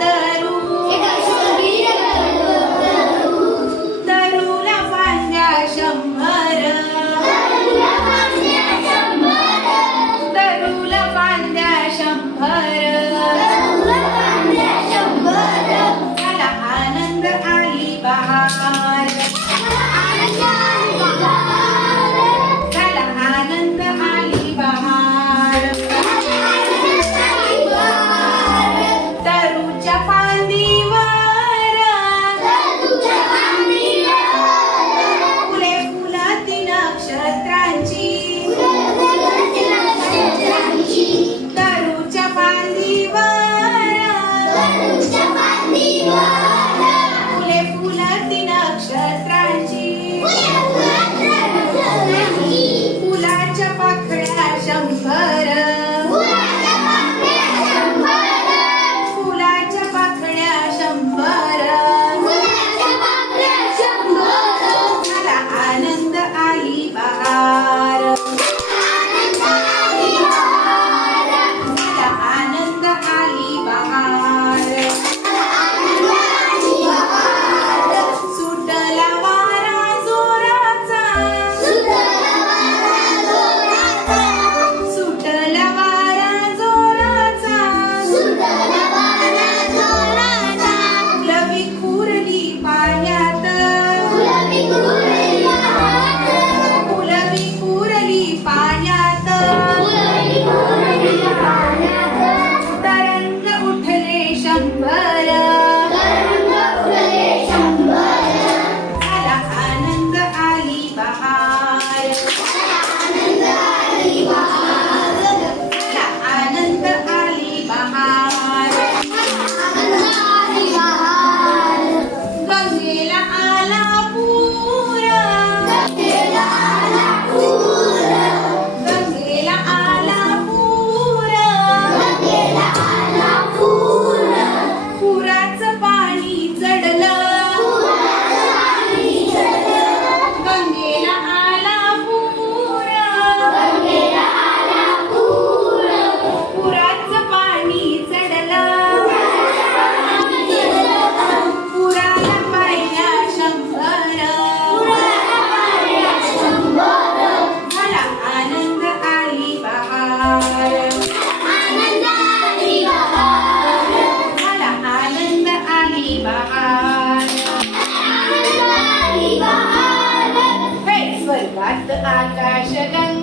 तरु तर शंभर तरुला पाजा शंभर शंभर फाला आनंद आली Πουλε φούλα την άξα i ah, ah, ah, ah,